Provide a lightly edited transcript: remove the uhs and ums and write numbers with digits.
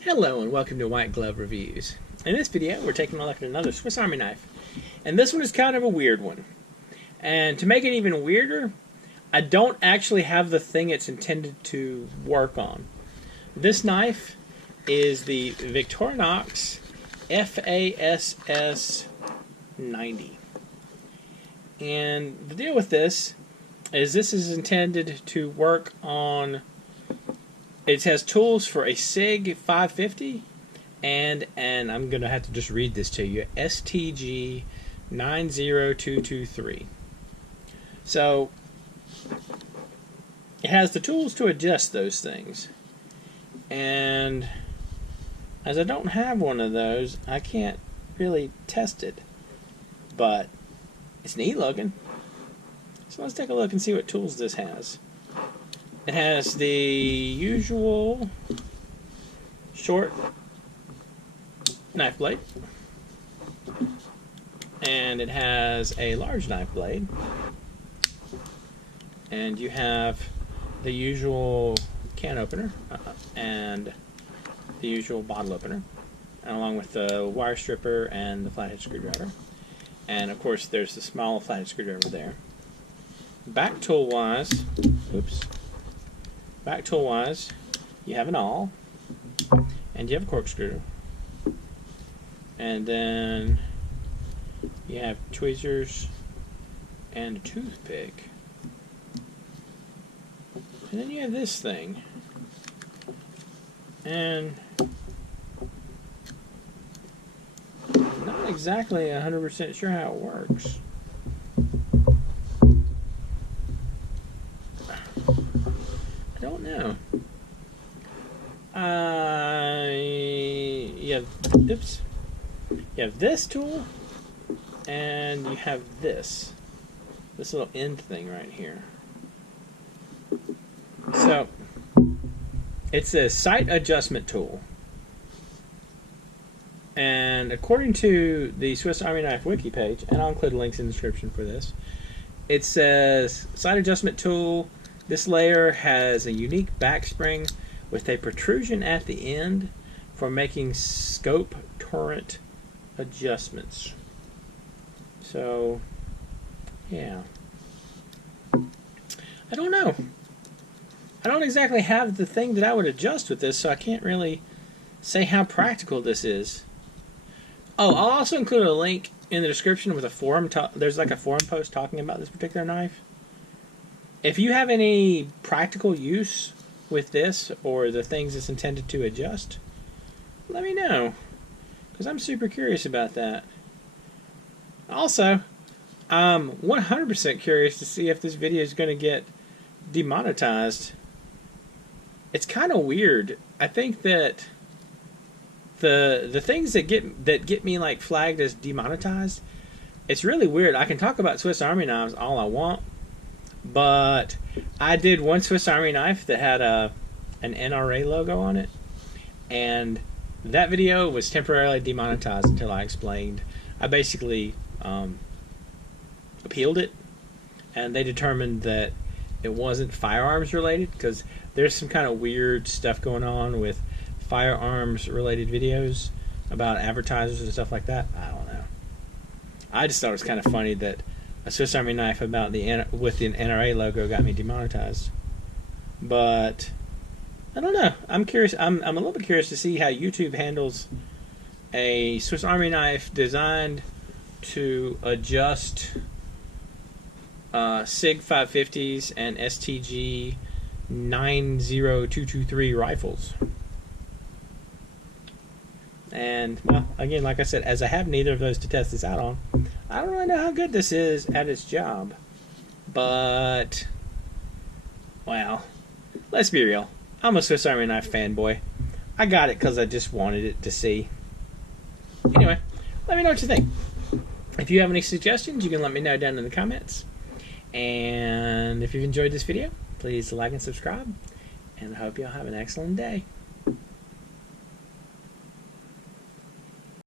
Hello and welcome to White Glove Reviews. In this video we're taking a look at another Swiss Army knife. And this one is kind of a weird one. And to make it even weirder, I don't actually have the thing it's intended to work on. This knife is the Victorinox FASS 90. And the deal with this is intended to work on. It has tools for a SIG 550 and I'm going to have to just read this to you, STG 90223. So it has the tools to adjust those things. And as I don't have one of those, I can't really test it. But it's neat looking. So let's take a look and see what tools this has. It has the usual short knife blade, and it has a large knife blade, and you have the usual can opener and the usual bottle opener, and along with the wire stripper and the flathead screwdriver, and of course there's the small flathead screwdriver there. Back tool wise, Back tool wise, you have an awl, and you have a corkscrew, and then you have tweezers and a toothpick, and then you have this thing, and I'm not exactly 100% sure how it works. I don't know. You have this tool, and you have this little end thing right here. So it's a sight adjustment tool, and according to the Swiss Army Knife wiki page, and I'll include links in the description for this, it says sight adjustment tool. This layer has a unique back spring with a protrusion at the end for making scope torrent adjustments. So, yeah. I don't know. I don't exactly have the thing that I would adjust with this, so I can't really say how practical this is. Oh, I'll also include a link in the description with a forum. There's like a forum post talking about this particular knife. If you have any practical use with this or the things it's intended to adjust, let me know, because I'm super curious about that. Also, I'm 100% curious to see if this video is going to get demonetized. It's kind of weird. I think that the things that get me like flagged as demonetized, it's really weird. I can talk about Swiss Army knives all I want, but I did one Swiss Army knife that had an NRA logo on it, and that video was temporarily demonetized until I explained. I basically appealed it, and they determined that it wasn't firearms related, because there's some kind of weird stuff going on with firearms related videos about advertisers and stuff like that. I don't know. I just thought it was kind of funny that a Swiss Army knife with the NRA logo got me demonetized. But I don't know. I'm curious. I'm a little bit curious to see how YouTube handles a Swiss Army knife designed to adjust SIG 550s and STG 90223 rifles. And, well, again, like I said, as I have neither of those to test this out on, I don't really know how good this is at its job. But, well, let's be real. I'm a Swiss Army knife fanboy. I got it because I just wanted it to see. Anyway, let me know what you think. If you have any suggestions, you can let me know down in the comments. And if you've enjoyed this video, please like and subscribe. And I hope y'all have an excellent day.